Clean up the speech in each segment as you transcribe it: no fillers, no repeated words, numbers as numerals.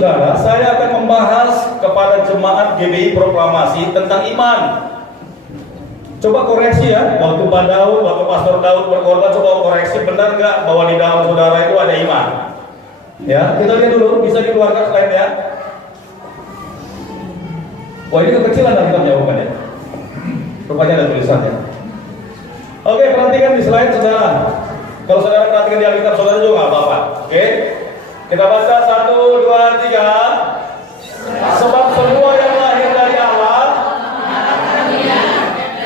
saudara, saya akan membahas kepada jemaat GBI Proklamasi tentang iman. Coba koreksi ya, waktu Pak Daud, waktu Pastor Daud berkorban, coba koreksi, benar nggak bahwa di dalam saudara itu ada iman? Ya, kita lihat dulu, bisa dikeluarkan slide ya. Wah, ini kekecilan dalam jawabannya. Rupanya ada tulisannya. Oke, perhatikan di slide saudara. Kalau saudara perhatikan di Alkitab, saudara juga nggak apa-apa. Oke, kita baca 1, 2, 3. Sebab semua yang lahir dari Allah,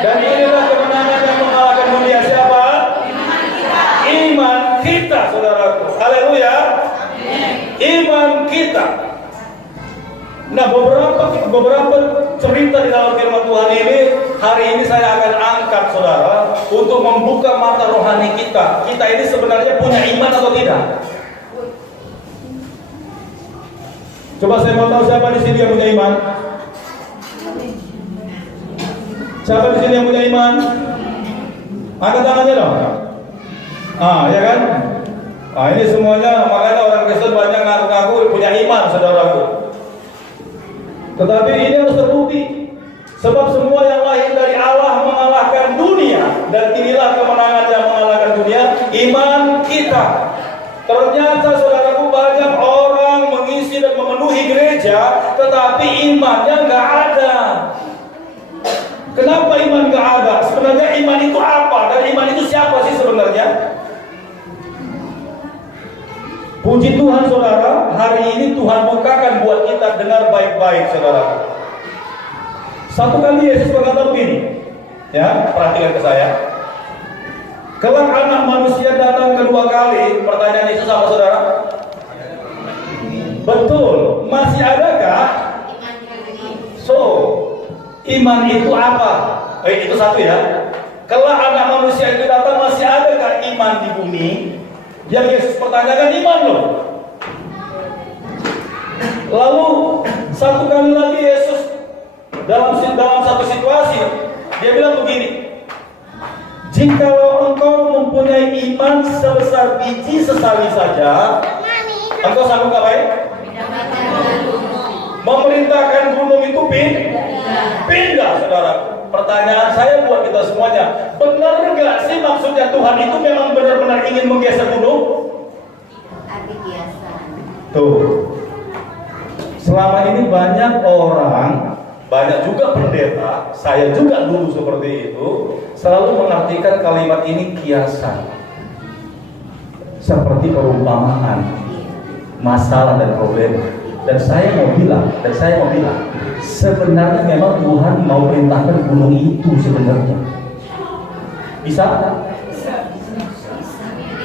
dan inilah kemenangan yang mengalahkan dunia. Siapa? Iman kita, saudaraku. Haleluya. Iman kita. Nah, beberapa cerita di dalam firman Tuhan ini, hari ini saya akan angkat saudara untuk membuka mata rohani kita. Kita ini sebenarnya punya iman atau tidak? Coba saya mau tahu siapa di sini yang punya iman? Siapa di sini yang punya iman? Angkat tangannya dong. Ya kan? Ini semuanya, makanya orang Kristen banyak ngaku-ngaku punya iman, saudaraku. Tetapi ini harus terbukti. Sebab semua yang lahir dari Allah mengalahkan dunia, dan inilah kemenangan yang mengalahkan dunia, iman kita. Ternyata saudaraku, banyak orang mengisi dan memenuhi gereja, tetapi imannya nggak ada. Kenapa iman nggak ada? Sebenarnya iman itu apa? Dan iman itu siapa sih sebenarnya? Puji Tuhan saudara, hari ini Tuhan bukakan buat kita dengar baik-baik saudara. Satu kali Yesus berkata begini, ya, perhatikan ke saya. Kelak anak manusia datang kedua kali. Pertanyaan Yesus apa saudara? Betul, masih adakah? So, iman itu apa? Itu satu ya. Kelak anak manusia itu datang, masih adakah iman di bumi? Yang Yesus pertanyakan iman loh. Lalu satu kali lagi Yesus dalam satu situasi dia bilang begini, jikalau engkau mempunyai iman sebesar biji sesawi saja, engkau sanggup gak baik? Memerintahkan gunung itu pindah, saudara. Pertanyaan saya buat kita semuanya, benar nggak sih maksudnya Tuhan itu memang benar-benar ingin menggeser gunung? Tuh, selama ini banyak orang, banyak juga pendeta, saya juga dulu seperti itu, selalu mengartikan kalimat ini kiasan, seperti perumpamaan, masalah dan problem. Dan saya mau bilang, sebenarnya memang Tuhan mau perintahkan gunung itu sebenarnya. Bisa?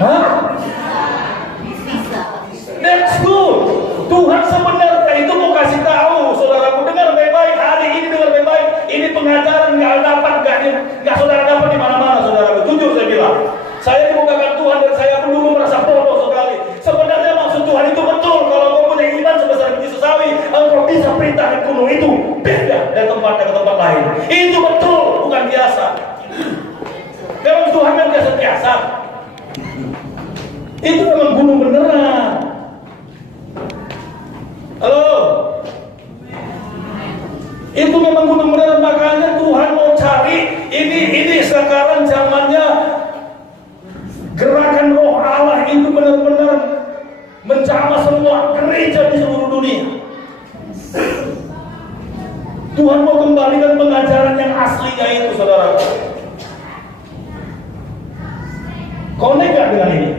Hah? That's good. Tuhan sebenarnya itu mau kasih tahu, saudaraku, dengar baik-baik hari ini, dengar baik-baik. Ini pengajaran nggak saudara dapat di mana-mana, saudaraku. Jujur saya bilang, saya dibukakan Tuhan dan saya pun dulu merasa bodoh sekali. Sebenarnya maksud Tuhan itu betul. Kalau kau punya iman sebesar biji sesawi, engkau bisa perintahkan gunung itu pindah dari tempatnya ke tempat lain. Itu betul, bukan biasa. Kalau Tuhan memang biasa, itu memang gunung beneran. Halo, itu memang gunung beneran. Makanya Tuhan mau cari ini sekarang zamannya gerakan Roh Allah itu benar-benar menjamah semua gereja di seluruh dunia. Tuhan mau kembalikan pengajaran yang aslinya itu, saudara. Connect gak dengan ini?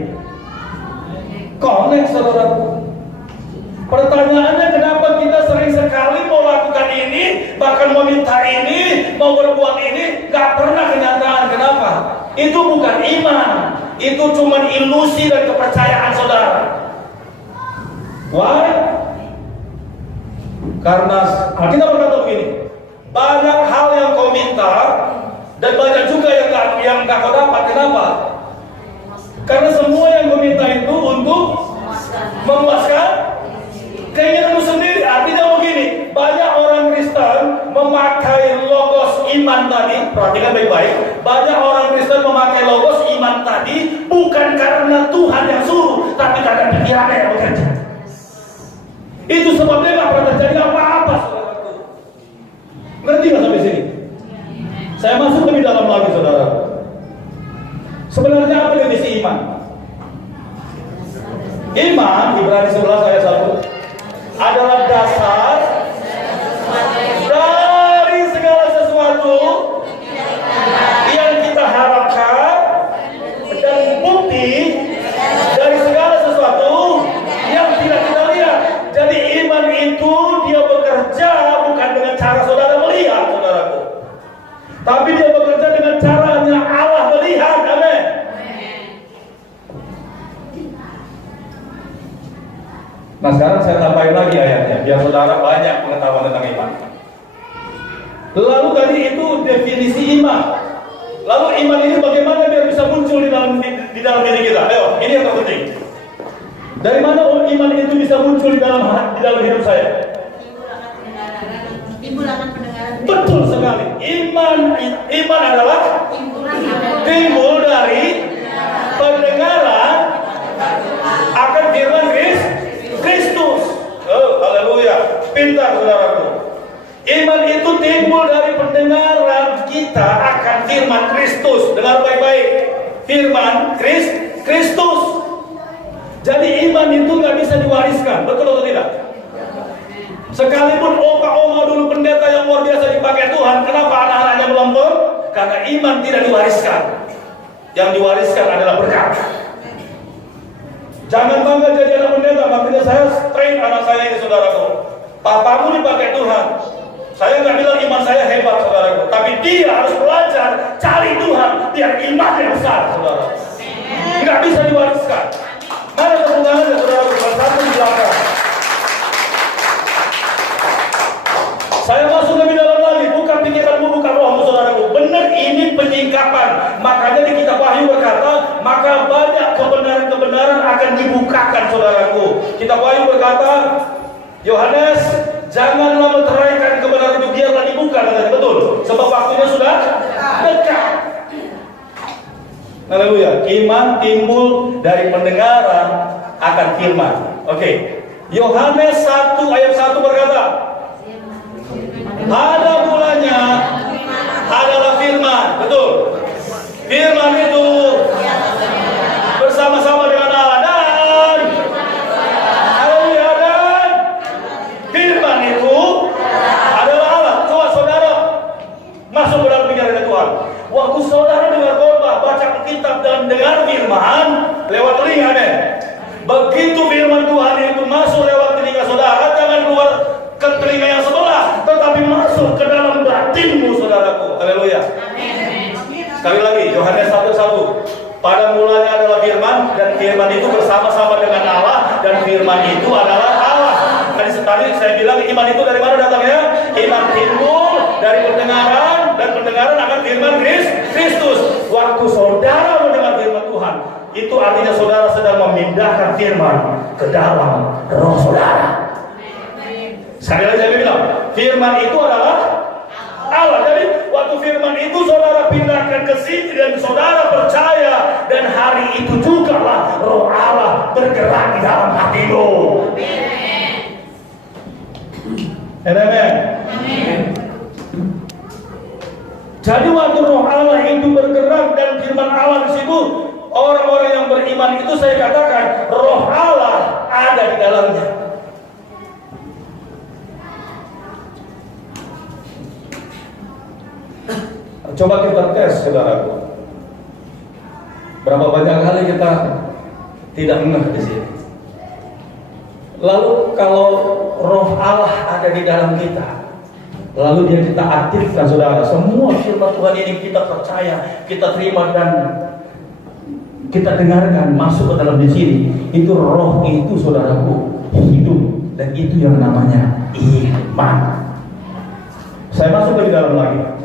Connect, saudara. Pertanyaannya, kenapa kita sering sekali mau lakukan ini, bahkan mau minta ini, mau berbuat ini, gak pernah kenyataan. Kenapa? Itu bukan iman. Itu cuma ilusi dan kepercayaan saudara. Why? Karena kita berkata begini, banyak hal yang kau minta dan banyak juga yang gak kau dapat. Kenapa? Karena semua yang kau minta itu untuk memuaskan keinginanmu sendiri. Artinya begini, banyak orang Kristen memakai logos iman tadi. Perhatikan baik-baik. Banyak orang Kristen memakai logos iman tadi bukan karena Tuhan yang suruh, tapi karena pikirannya yang bekerja. Itu sebabnya nggak pernah terjadi apa-apa, saudaraku. Ngerti nggak sampai sini? Saya masuk lebih dalam lagi, saudara. Sebenarnya apa definisi iman? Iman, Ibrani 11 ayat 1, adalah dasar dari segala sesuatu yang kita harapkan dan bukti dari segala sesuatu yang tidak kita lihat. Jadi iman itu dia bekerja bukan dengan cara saudara melihat, saudaraku, tapi dia bekerja dengan caranya Allah melihat. Amin. Nah, sekarang saya tambahin lagi ayatnya biar saudara banyak pengetahuan tentang iman. Lalu tadi itu definisi iman. Lalu iman ini bagaimana biar bisa muncul di dalam diri kita? Ayo, ini yang terpenting. Dari mana iman itu bisa muncul di dalam hidup saya? Timbul akan pendengaran. Betul sekali. Iman adalah timbul dari pendengaran akan firman Kristus. Oh, haleluya. Pintar, saudaraku. Iman itu timbul dari pendengaran kita akan firman Kristus. Dengar baik-baik. Firman Kristus. Jadi iman itu nggak bisa diwariskan. Betul atau tidak? Sekalipun oma dulu pendeta yang luar biasa dipakai Tuhan, kenapa anak-anaknya melempem? Karena iman tidak diwariskan. Yang diwariskan adalah berkat. Jangan bangga jadi anak pendeta. Makanya saya train anak saya ini, saudaraku. Papamu dipakai Tuhan. Saya nggak bilang iman saya hebat, saudaraku, tapi dia harus belajar cari Tuhan biar imannya besar, saudara. Nggak bisa diwariskan. Mana kebenarannya, saudaraku? Satu di belakang. Saya masuk lebih dalam lagi, bukan pikiranmu, bukan rohmu, saudaraku. Benar, ini penyingkapan. Makanya di kitab Wahyu berkata, maka banyak kebenaran-kebenaran akan dibukakan, saudaraku. Kitab Wahyu berkata, Yohanes, janganlah menteraikan kebenaran itu, biarlah dibuka, katanya. Betul, sebab waktunya sudah dekat. Haleluya. Iman timbul dari pendengaran akan firman. Oke. Yohanes 1 ayat 1 berkata, pada mulanya adalah firman. Betul. Firman itu bersama-sama dengan Allah, dan haleluya, dan firman itu adalah Allah. Coba saudara masuk ke dalam pikiran Tuhan. Waktu saudara dengar khotbah, baca kitab dan dengar firman lewat telinga, amin. Begitu firman Tuhan itu masuk lewat telinga saudara, jangan keluar ke telinga yang sebelah, tetapi masuk ke dalam batinmu, saudaraku. Haleluya. Sekali lagi, Yohanes 1:1. Pada mulanya adalah firman, dan firman itu bersama-sama dengan Allah, dan firman itu adalah Allah. Tadi saya bilang iman itu dari mana datangnya? Iman timbul dari pendengaran, dan pendengaran akan firman Kristus. Waktu saudara mendengar firman Tuhan, itu artinya saudara sedang memindahkan firman ke dalam roh saudara. Sekali lagi saya bilang, firman itu adalah Allah. Jadi waktu firman itu saudara pindahkan ke sini dan saudara percaya, dan hari itu juga lah roh Allah bergerak di dalam hatimu. Amin. Jadi waktu roh Allah itu bergerak dan firman Allah di situ, orang-orang yang beriman itu saya katakan roh Allah ada di dalamnya. Coba kita tes, saudaraku. Berapa banyak kali kita tidak ngeh di sini. Lalu kalau roh Allah ada di dalam kita, lalu dia kita aktifkan, saudara. Semua firman Tuhan ini kita percaya, kita terima dan kita dengarkan masuk ke dalam di sini. Itu roh itu, saudaraku, hidup, dan itu yang namanya iman. Saya masuk lebih dalam lagi.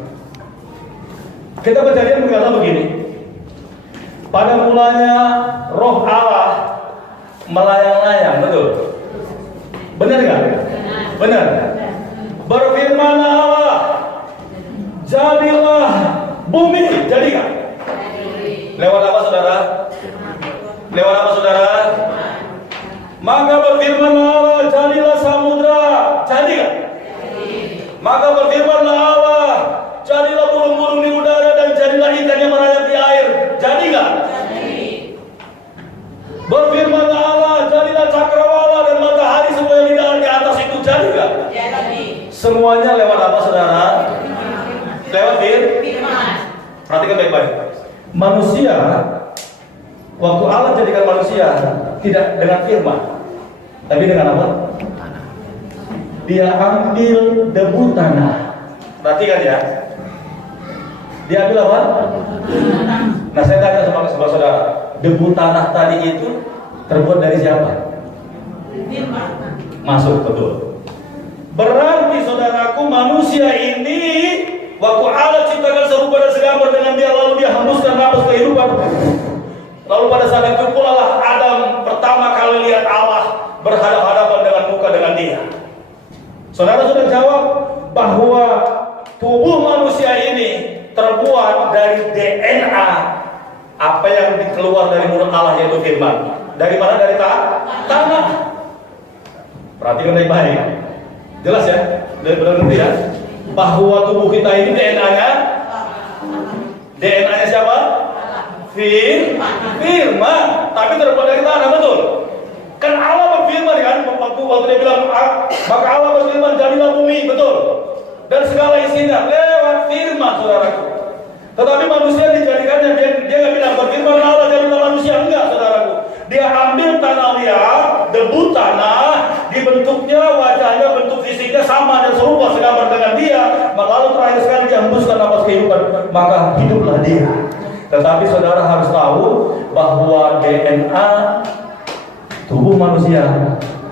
Kita Kejadian berkata begini, pada mulanya roh Allah melayang-layang, betul? Benar nggak? Benar. Berfirman Allah, jadilah bumi. Jadi nggak? Lewat apa, saudara? Lewat apa, saudara? Maka berfirman Allah, jadilah samudra. Jadi nggak? Maka berfirmanlah Allah, jadilah burung-burung di udara dan jadilah ikan yang merayap di air. Jadi nggak? Berfirmanlah Allah, jadilah cakrawala dan matahari semua yang di atas itu. Jadi nggak? Semuanya lewat apa, saudara? Lewat firman. Perhatikan baik-baik. Manusia, waktu Allah jadikan manusia, tidak dengan firman, tapi dengan apa? Dia ambil debu tanah. Perhatikan ya. Dia ambil apa? Nah, saya tanya sama saudara, debu tanah tadi itu terbuat dari siapa? Firman. Masuk, betul. Berarti saudaraku, manusia ini waktu Allah ciptakan serupa dan segambar dengan dia, lalu dia hembuskan nafas kehidupan. Lalu pada saat itu pula lah Adam pertama kali lihat Allah berhadapan-hadapan dengan muka dengan dia. Saudara sudah jawab bahwa tubuh manusia ini terbuat dari DNA, apa yang keluar dari mulut Allah, yaitu firman. Dari mana? Dari tanah. Perhatikan baik-baik. Jelas ya? Benar ngerti ya? Bahwa tubuh kita ini DNA-nya siapa? Firman. Tapi terbuat dari tanah, betul? Kan Allah berfirman kan, waktu dia bilang, maka Allah berfirman, jadilah bumi, betul? Dan segala isinya lewat firman, saudaraku. Tetapi manusia dijadikannya, dia nggak bilang berfirman Allah jadilah manusia, enggak, saudaraku. Dia ambil tanah liat, debu tanah, dibentuknya, wajahnya, bentuk fisiknya sama dan serupa segambar dengan dia. Lalu terakhir sekali dia hembuskan nafas kehidupan, maka hiduplah dia. Tetapi saudara harus tahu bahwa DNA tubuh manusia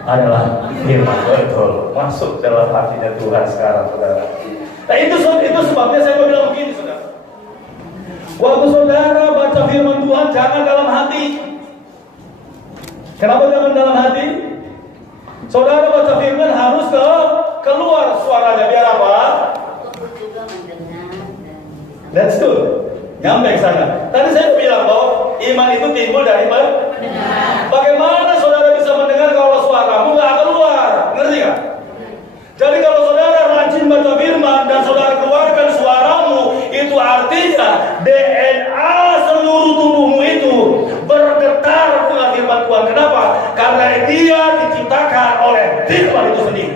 adalah firman. Betul, masuk dalam hatinya Tuhan sekarang, saudara. Nah itu sebabnya saya mau bilang begini, saudara. Waktu saudara baca firman Tuhan, jangan dalam hati. Kenapa jangan dalam hati? Saudara baca firman harus keluar suaranya, biar apa? Let's do. Nyampe ke sana. Tadi saya bilang bahwa iman itu timbul dari mendengar. Bagaimana saudara bisa mendengar kalau suaramu nggak keluar? Ngerti nggak? Jadi kalau saudara rajin baca firman dan saudara keluarkan suaramu, itu artinya DNA seluruh tubuhmu itu bergetar dengan firman Tuhan. Kenapa? Karena dia diciptakan oleh firman itu sendiri.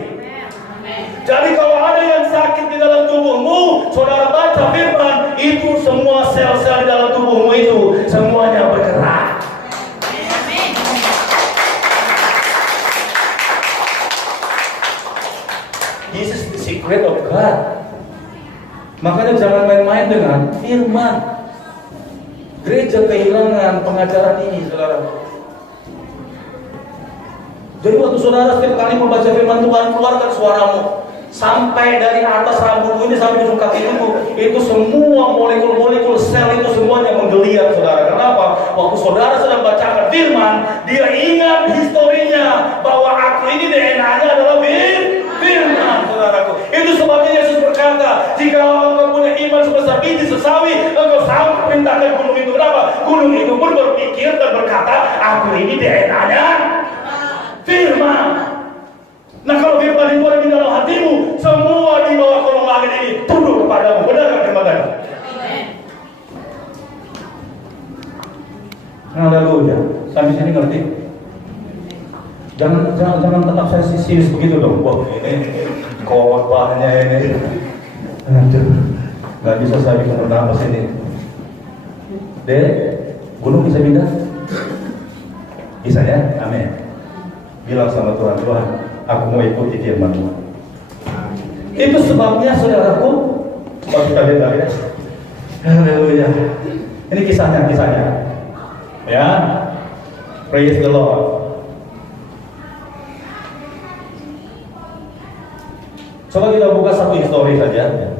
Jadi kalau ada yang sakit di dalam tubuhmu, saudara baca firman, itu semua sel-sel di dalam tubuhmu itu semuanya bergerak. This is the secret of God. Makanya jangan main-main dengan firman. Gereja kehilangan pengajaran ini, saudara. Jadi waktu saudara setiap kali membaca firman Tuhan, keluarkan suaramu. Sampai dari atas rambutmu ini sampai di kaki itu semua molekul-molekul sel itu semuanya menggeliat, saudara. Kenapa? Waktu saudara sedang bacakan firman, dia ingat historinya bahwa aku ini DNA-nya adalah firman, saudaraku. Itu sebabnya Yesus berkata, jika engkau punya iman sebesar biji sesawi, engkau sanggup perintahkan gunung itu. Kenapa? Gunung itu pun berpikir dan berkata, aku ini DNA-nya firman. Nah kalau firman itu ada di dalam hatimu, semua di bawah kolong langit ini tunduk kepadamu. Benar kan firman tadi? Haleluya. Sampai sini ngerti? Jangan tetap saya serius begitu dong. Wah ini khotbahnya ini. Aduh, nggak bisa saya bikin bernapas ini. Dek, gunung bisa pindah? Bisa ya? Amin. Bilang sama Tuhan, Tuhan, aku mau ikuti firman Tuhan. Itu sebabnya saudaraku, coba kita lihat ya. Haleluya. Ini kisahnya. Ya. Praise the Lord. Coba kita buka satu histori saja.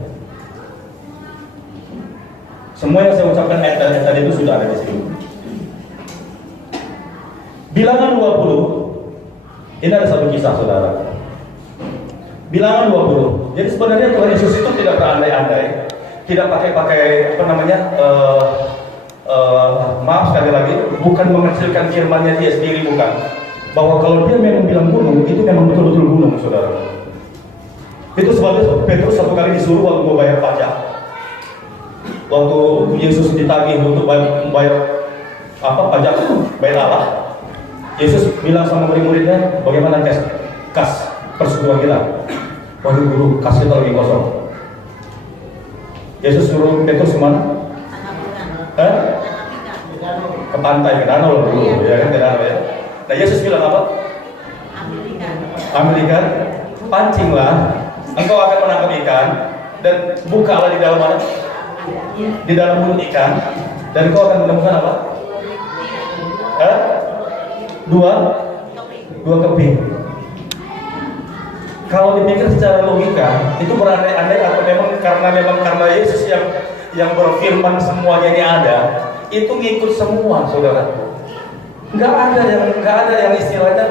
Semua yang saya ucapkan ayat tadi itu sudah ada di sini. Bilangan 20. Ini ada satu kisah, saudara. Bilangan 20. Jadi sebenarnya Tuhan Yesus itu tidak berandai-andai, tidak pakai maaf sekali lagi, bukan mengecilkan firman-Nya dia sendiri, bukan. bahwa kalau dia memang bilang gunung, itu memang betul-betul gunung, saudara. Itu sebabnya Petrus satu kali disuruh waktu mau bayar pajak. Waktu Yesus ditagih untuk bayar pajak, bayar Allah. Yesus bilang sama murid-muridnya, bagaimana kas persekutuan kita? Waduh guru, kasnya lagi kosong. Yesus suruh Petrus kemana? Ke pantai, ke danau dulu, ya kan, ke danau ya. Nah Yesus bilang apa? Ambil ikan, pancinglah, engkau akan menangkap ikan, dan bukalah di dalam mana? Di dalam mulut ikan, dan engkau akan menemukan apa? Dua keping. Kalau dipikir secara logika, itu berandai-andai atau memang karena Yesus yang berfirman semuanya ini ada, itu ngikut semua, saudara. Nggak ada yang istilahnya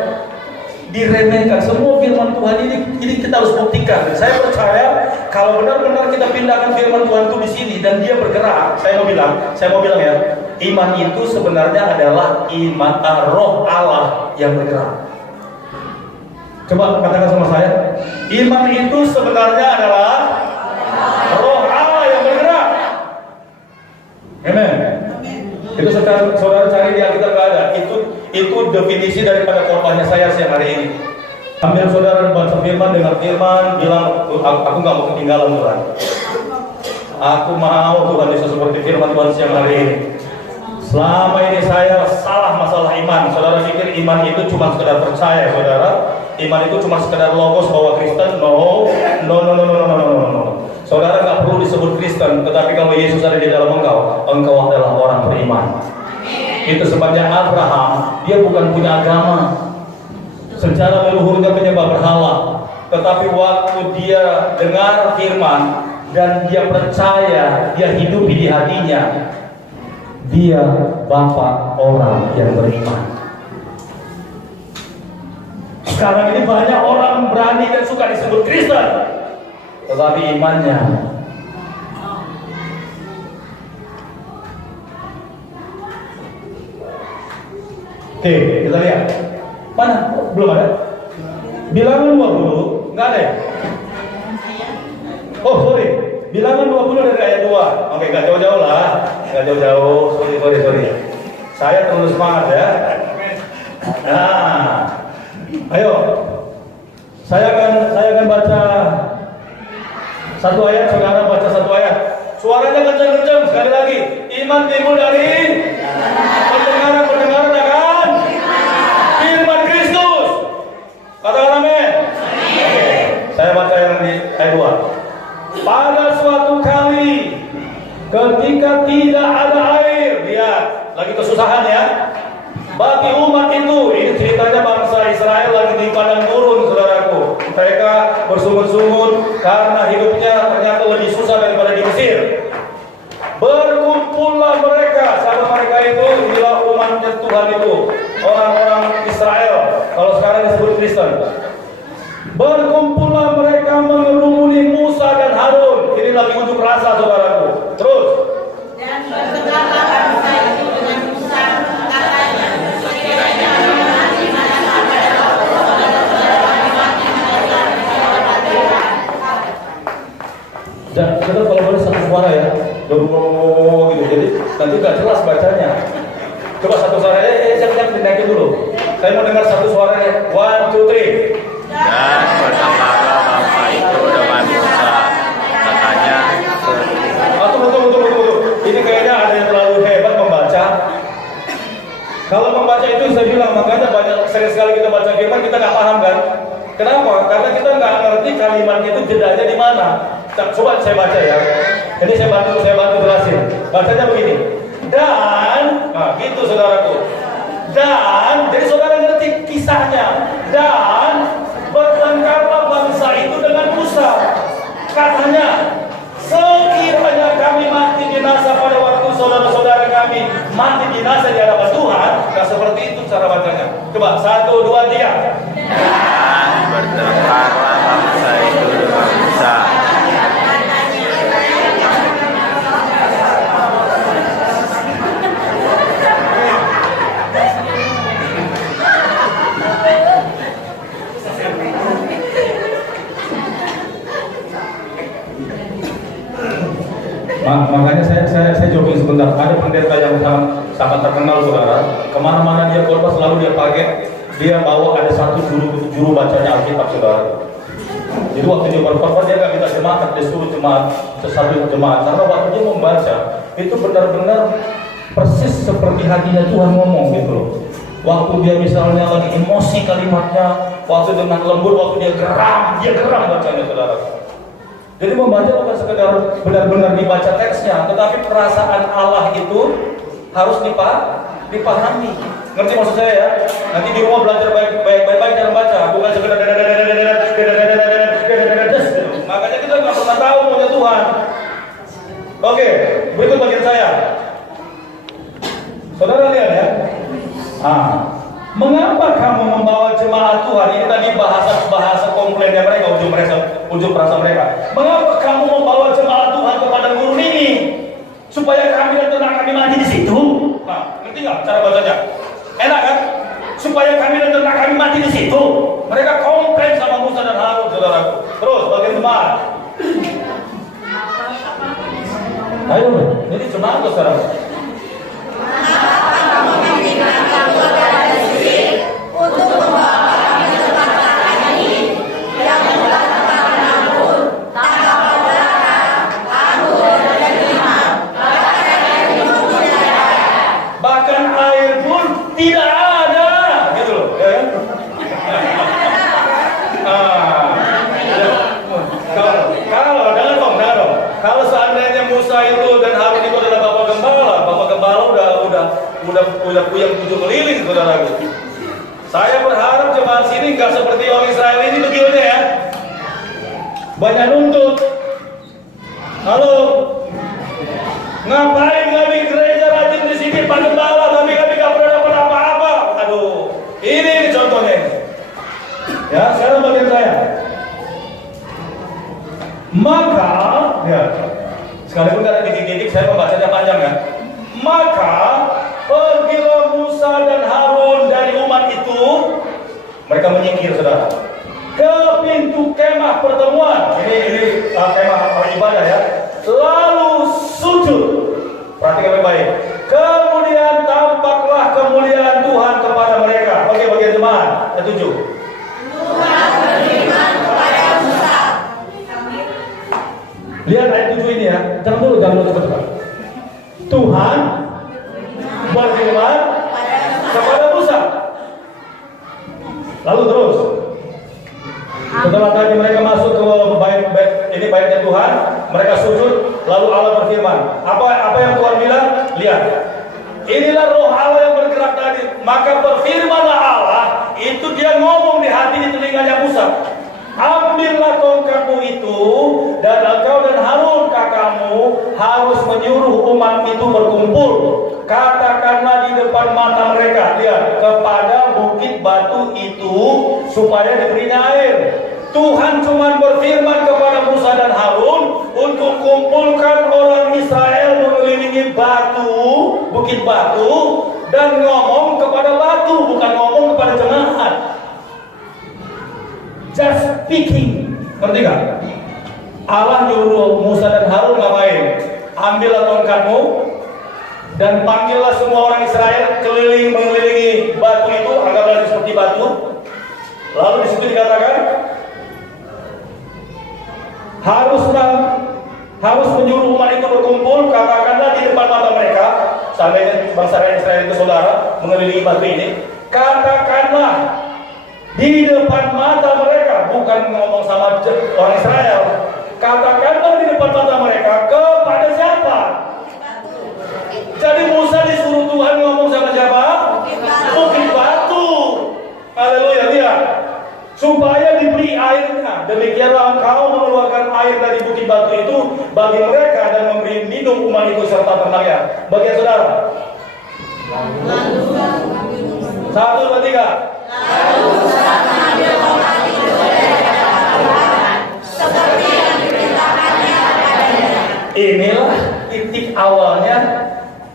diremehkan. Semua firman Tuhan ini kita harus buktikan. Saya percaya kalau benar-benar kita pindahkan firman Tuhan itu di sini dan dia bergerak, saya mau bilang ya, iman itu sebenarnya adalah iman roh Allah yang bergerak. Coba katakan sama saya, iman itu sebenarnya adalah roh Allah yang bergerak. Amen. Itu saudara cari di Alkitab nggak ada. Itu definisi daripada korbannya saya siang hari ini. Ambil saudara baca firman dengan firman, bilang aku nggak mau ketinggalan Tuhan. Aku mau Tuhan Yesus seperti firman Tuhan siang hari ini. Selama ini saya salah masalah iman. Saudara pikir iman itu cuma sekedar percaya, saudara. Iman itu cuma sekedar logos bahwa Kristen. No. Saudara nggak perlu disebut Kristen, tetapi kalau Yesus ada di dalam engkau adalah orang beriman. Itu sebabnya Abraham, dia bukan punya agama. Secara leluhur dia penyembah berhala, tetapi waktu dia dengar firman dan dia percaya, dia hidup di hatinya, dia bapak orang yang beriman. Sekarang ini banyak orang berani dan suka disebut Kristen, tetapi imannya oke, kita lihat. Mana? Belum ada? Bilangan 20, nggak ada ya? Oh, sorry. Bilangan 20 dari ayat 2. Oke, nggak jauh-jauh lah. Nggak jauh-jauh. Sorry. Saya terus semangat ya. Nah, ayo. Saya akan baca satu ayat, saudara baca satu ayat. Suaranya kencang-kencang sekali lagi. Iman timbul dari pendengaran akan firman Kristus. Katakan amin. Oke, saya baca yang di ayat 2. Pada suatu kali ketika tidak ada air, lihat lagi kesusahan ya. Bagi umat itu, ini ceritanya bangsa Israel lagi di padang gurun, saudaraku. Mereka bersungut-sungut karena hidupnya ternyata lebih susah daripada di Mesir. Berkumpullah mereka, sama mereka itu, inilah umatnya Tuhan itu, orang-orang Israel. Kalau sekarang disebut Kristen. Berkumpullah mereka mengerumuni Musa dan Harun. Ini lagi unjuk rasa, saudaraku. Terus. Dan bersegarlah bangsa itu dengan Musa, katanya, sekiranya dan kita kalau boleh satu suara ya, gitu. Jadi nanti nggak jelas bacanya. Coba satu suara, jangan dinaikin dulu. Saya mau dengar satu suaranya. 1, 2, 3. Dan bertengkarlah bangsa itu dengan Musa, katanya. Tunggu. Ini kayaknya ada yang terlalu hebat membaca. Kalau membaca itu saya bilang, makanya sering sekali kita baca firman kita nggak paham kan? Kenapa? Karena kita nggak ngerti kalimat itu jedanya di mana. Coba saya baca ya. Jadi saya bantu jelasin. Bacanya begini. Dan, nah gitu saudaraku. Dan, jadi saudara ngerti kisahnya. Dan bertengkarlah bangsa itu dengan Musa. Katanya, sekiranya kami mati binasa pada waktu saudara-saudara kami mati binasa di hadapan Tuhan. Nah seperti itu cara bacanya. Coba 1, 2, 3. Dan bertengkarlah bangsa itu dengan Musa. Makanya saya jogging sebentar. Ada pendeta yang sangat terkenal saudara. Kemana-mana dia khotbah selalu dia pakai. Dia bawa ada satu juru bacanya Alkitab saudara. Jadi waktu dia berkhotbah dia nggak minta jemaat, dia suruh jemaat sesatu jemaat. Karena waktu dia membaca itu benar-benar persis seperti hatinya Tuhan ngomong gitu loh. Waktu dia misalnya lagi emosi kalimatnya, waktu dengan lembut, waktu dia geram bacanya saudara. Jadi membaca bukan sekedar benar-benar dibaca teksnya, tetapi perasaan Allah itu harus dipahami. Ngerti maksud saya ya? Nanti di rumah belajar baik-baik dalam baca, bukan sekedar makanya kita nggak pernah tahu maunya Tuhan. Oke, berikut bagian saya. Saudara lihat ya. Mengapa kamu membawa jemaat Tuhan? Ini tadi bahasa komplainnya mereka, unjuk rasa mereka. Mengapa kamu membawa jemaat Tuhan kepada gurun ini? Supaya kami dan ternak kami mati di situ. Nah, ngerti nggak cara bacanya? Enak kan? Supaya kami dan ternak kami mati di situ. Mereka komplain sama Musa dan Harun, saudaraku. Terus bagian jemaat. Ayo, jadi jemaat tuh sekarang. Untuk membawa kami ke tempat ini yang bukan tempat menabur, tanpa saudara, aku dan terima, bahkan air pun tidak ada, gitu loh, ya kan? Kalau dengar dong. Kalau seandainya Musa itu dan Harun itu adalah bapak gembala udah puyeng 7 keliling, saudaraku. Saya berharap jemaat sini nggak seperti orang Israel ini begini ya. Banyak nuntut. Halo, ngapain kami gereja rajin di sini Pak Gembala, tapi kami nggak pernah dapat apa-apa. Aduh, ini contohnya. Ya, sekarang bagian saya. Maka, ya, sekalipun karena titik-titik saya membacanya panjang ya. Maka pergilah Musa dan Harun dari umat itu, mereka menyingkir saudara, ke pintu kemah pertemuan. Ini kemah ibadah ya. Lalu sujud. Perhatikan baik-baik. Kemudian tampaklah kemuliaan Tuhan kepada mereka. Oke, bagian jemaat. Yang 7. Tuhan berfirman kepada Musa. Lihat ayat 7 ini ya. Jangan dulu cepat-cepat. Tuhan berfirman kepada Musa. Lalu terus. Setelah tadi mereka masuk ke baitnya Tuhan, mereka sujud, lalu Allah berfirman. Apa yang Tuhan bilang? Lihat. Inilah roh Allah yang bergerak tadi. Maka berfirmanlah Allah, itu dia ngomong di hati di telinganya Musa. Ambillah tongkatmu itu, dan engkau dan Harun kakakmu harus menyuruh umat itu berkumpul. Katakanlah di depan mata mereka, lihat, kepada bukit batu itu supaya diberinya air. Tuhan cuma berfirman kepada Musa dan Harun untuk kumpulkan orang Israel mengelilingi bukit batu, dan ngomong kepada batu, bukan ngomong kepada jemaat. Just speaking, ngerti gak? Allah nyuruh Musa dan Harun ngapain? Ambillah tongkatmu dan panggillah semua orang Israel mengelilingi batu itu, anggaplah seperti batu. Lalu di situ dikatakan harus menyuruh umat itu berkumpul. Katakanlah di depan mata mereka, seandainya bangsa Israel itu saudara mengelilingi batu ini, katakanlah di depan mata mereka, bukan ngomong sama orang Israel. Katakanlah di depan mata mereka kepada siapa? Jadi Musa disuruh Tuhan ngomong sama siapa? Bukit batu. Haleluya, lihat. Supaya diberi airnya. Demikianlah engkau mengeluarkan air dari bukit batu itu bagi mereka dan memberi minum umat itu serta ternaknya. Bagi saudara. 1, 2, 3. Lalu Musa mengambil tongkat itu dari Tuhan, seperti yang diperintahkannya kepadanya. Inilah titik awalnya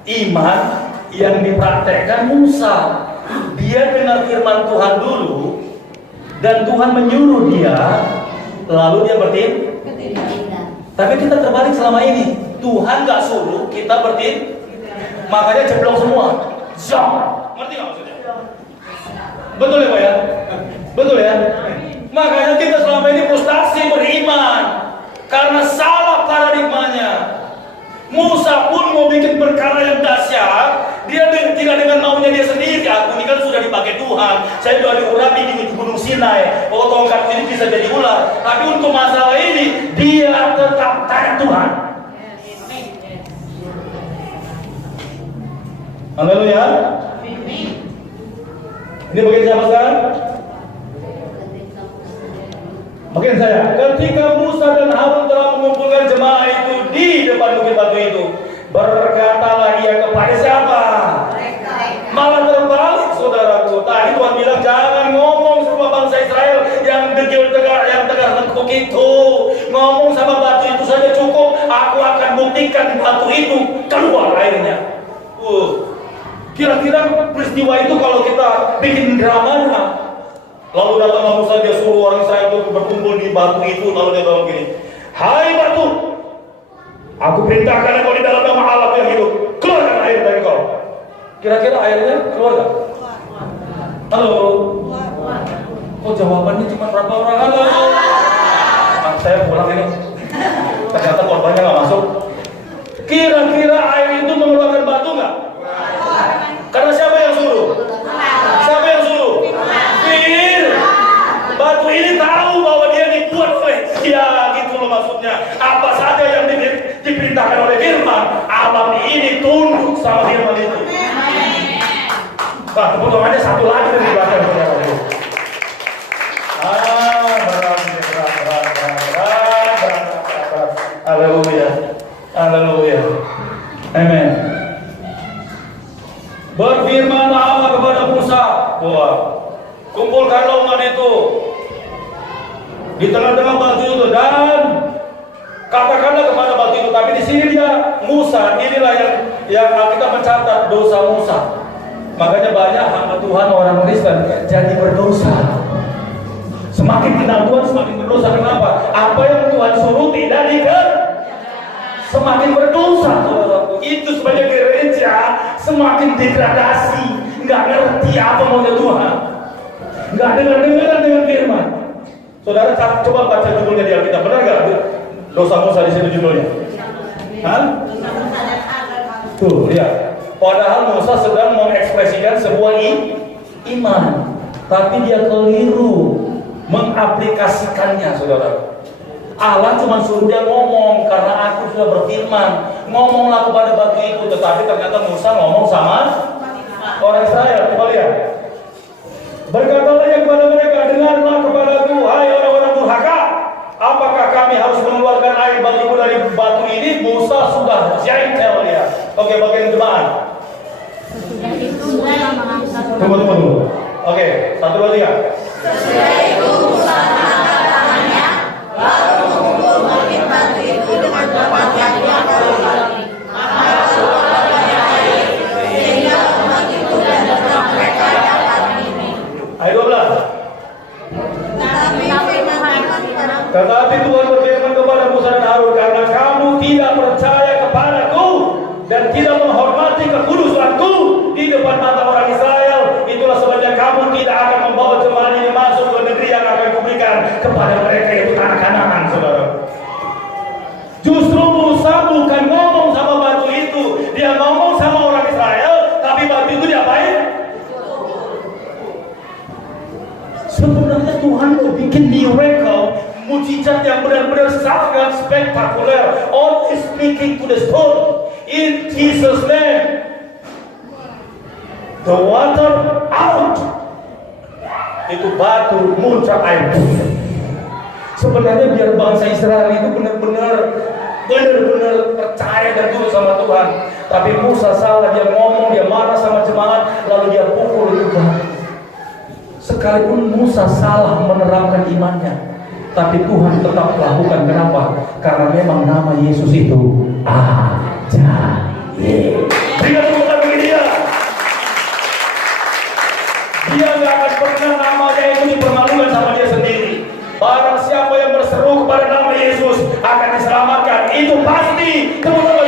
iman yang dipraktekkan Musa. Dia dengar firman Tuhan dulu, dan Tuhan menyuruh dia, lalu dia bertindak. Tapi kita terbalik selama ini. Tuhan nggak suruh kita berdiri, makanya jeblok semua. Zong. Ngerti nggak maksudnya? Betul ya Pak ya? Betul ya? Makanya kita selama ini frustasi beriman karena salah paradigmanya. Musa pun mau bikin perkara yang dahsyat, dia tidak dengan maunya dia sendiri. Aku ini kan sudah dipakai Tuhan, saya sudah diurapi di Gunung Sinai, oh tongkat ini bisa jadi ular. Tapi untuk masalah ini, dia tetap taat Tuhan. Haleluya. Ini bagian siapa sekarang? Bagian saya. Ketika Musa dan Harun telah mengumpulkan jemaah itu di depan bukit batu itu, berkatalah ia kepada siapa? Malah terbalik, saudaraku. Tadi Tuhan bilang jangan ngomong sama bangsa Israel yang degil tegar, yang tegar lekuk itu. Ngomong sama batu itu saja cukup. Aku akan buktikan batu itu keluar airnya. Kira-kira peristiwa itu kalau kita bikin dramanya, lalu datang Musa, dia suruh orang Israel itu berkumpul di batu itu, lalu dia bilang begini, hai batu, aku perintahkan kau di dalam nama Allah yang hidup, keluarkan air dari kau. Kira-kira airnya keluar gak? Halo? Kok jawabannya cuma berapa orang? Halo? Saya pulang ini, ternyata korbannya gak masuk. Kira-kira air itu mengeluarkan batu gak? Karena siapa yang suruh? Siapa yang suruh? Fir. Batu ini tahu bahwa dia dibuat oleh dia, gitu loh maksudnya. Apa saja yang diperintahkan oleh firman, alam ini tunduk sama firman itu. Bah, potongannya satu lagi dari belakang. Berat. Haleluya. Haleluya. Amen. Berfirmanlah Allah kepada Musa, kumpulkanlah umat itu di tengah-tengah batu itu dan katakanlah kepada batu itu. Tapi di sini dia Musa, inilah yang kita mencatat dosa Musa. Makanya banyak hamba Tuhan orang Kristen jadi berdosa. Semakin kenal Tuhan semakin berdosa. Kenapa? Apa yang Tuhan suruh tidak dikerjakan. Semakin berdosa, saudaraku. Itu sebagai gereja semakin degradasi, nggak ngerti apa maunya Tuhan, nggak dengar dengan firman. Saudara coba baca judulnya di Alkitab, benar nggak? Dosa Musa di situ judulnya. Hah? Tuh, lihat. Padahal Musa sedang mengekspresikan sebuah iman, tapi dia keliru mengaplikasikannya, saudara. Allah cuma suruh dia ngomong karena aku sudah berfirman, ngomonglah kepada batu itu. Tetapi ternyata Musa ngomong sama orang Israel. Coba lihat. Berkatalah yang kepada mereka, dengarlah kepadaku, hai orang-orang durhaka, apakah kami harus mengeluarkan air bagiku dari batu ini? Musa sudah gentle dia. Oke, bagian jemaat. Tunggu. Oke, 1, 2, 3. Sesudah itu Musa mengangkat tangannya, lalu mengumpul batu itu dengan batu-batunya kembali. Maka keluarlah banyak air, sehingga umat itu dan terang mereka dapat minum. Ayat 12. Tetapi Tuhan berfirman kepada Musa dan Harun, karena kamu tidak percaya kepadaku dan tidak menghormati kekudusanku di depan mata orang Israel, itulah sebabnya kamu tidak akan membawa jemaah ini masuk ke negeri yang akan kuberikan kepada mereka, yaitu tanah Kanaan, saudara. Justru Musa bukan ngomong sama batu itu, dia ngomong sama orang Israel, tapi batu itu diapain? Sebenarnya Tuhan mau bikin miracle, mujizat yang benar-benar sangat spektakuler. Only speaking to the stone in Jesus' name. The water out. Itu batu muncrat air. Sebenarnya biar bangsa Israel itu benar-benar percaya dan turut sama Tuhan. Tapi Musa salah, dia ngomong, dia marah sama jemaat, lalu dia pukul itu batu. Sekalipun Musa salah menerangkan imannya, tapi Tuhan tetap melakukan. Kenapa? Karena memang nama Yesus itu ajaib. Berikan tepuk tangan bagi dia. Dia nggak akan pernah namanya itu dipermalukan sama dia sendiri. Barang siapa yang berseru kepada nama Yesus akan diselamatkan. Itu pasti. Tepuk tangan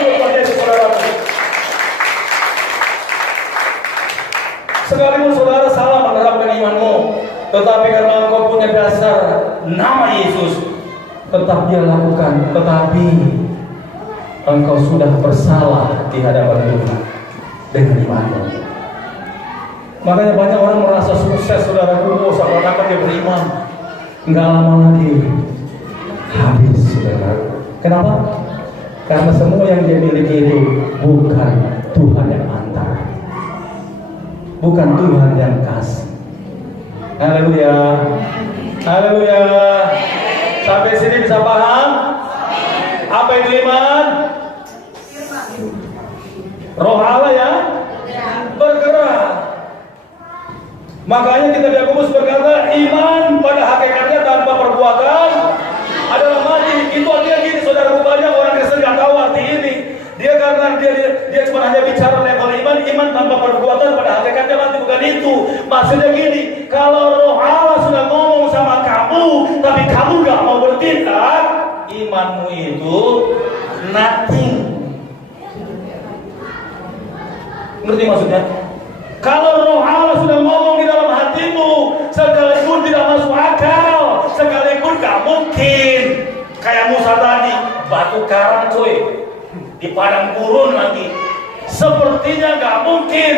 tetapi karena engkau punya dasar nama Yesus, tetap dia lakukan. Tetapi engkau sudah bersalah di hadapan Tuhan dengan imanmu. Makanya banyak orang merasa sukses, saudaraku, seakan-akan dia beriman. Enggak lama lagi habis, saudara. Kenapa? Karena semua yang dia miliki itu bukan Tuhan yang antar, bukan Tuhan yang kasih. Haleluya, haleluya. Sampai sini bisa paham? Apa itu iman? Roh Allah ya bergerak. Makanya kita Yakobus berkata, iman pada hakikatnya tanpa perbuatan adalah mati. Itu artinya gini, saudara, banyak orang Kristen nggak tahu arti ini. Dia karena dia cuma hanya bicara level iman tanpa perbuatan pada hakikatnya mati, bukan itu. Maksudnya gini, kalau Roh Allah sudah ngomong sama kamu, tapi kamu nggak mau bertindak, imanmu itu nothing. Ngerti maksudnya? Kalau Roh Allah sudah ngomong di dalam hatimu, sekalipun tidak masuk akal, sekalipun gak mungkin, kayak Musa tadi, batu karang cuy, di padang gurun lagi, sepertinya gak mungkin,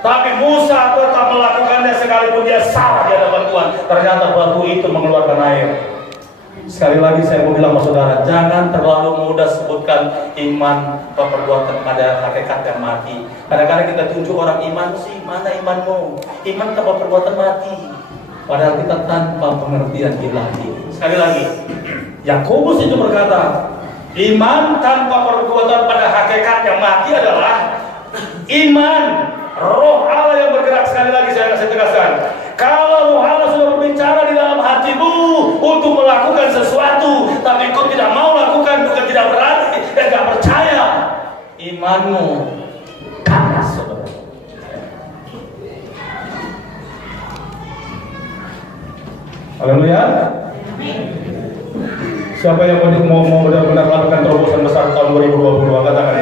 tapi Musa tetap melakukannya sekalipun dia salah di hadapan Tuhan. Ternyata batu itu mengeluarkan air. Sekali lagi saya mau bilang sama saudara, jangan terlalu mudah sebutkan iman atau perbuatan pada hakikat yang mati. Kadang-kadang kita tunjuk orang iman sih, mana imanmu? Iman tanpa perbuatan mati. Padahal kita tanpa pengertian ilahi. Sekali lagi, Yakobus itu berkata, iman tanpa perbuatan pada hakikat yang mati adalah iman Roh Allah yang bergerak. Sekali lagi saya tegaskan, kalau Roh Allah sudah berbicara di dalam hatimu untuk melakukan sesuatu, tapi kau tidak mau lakukan, bukan tidak berani dan tidak percaya, imanmu kandas, saudara. Haleluya. Siapa yang mau benar-benar melakukan terobosan besar tahun 2022, katakan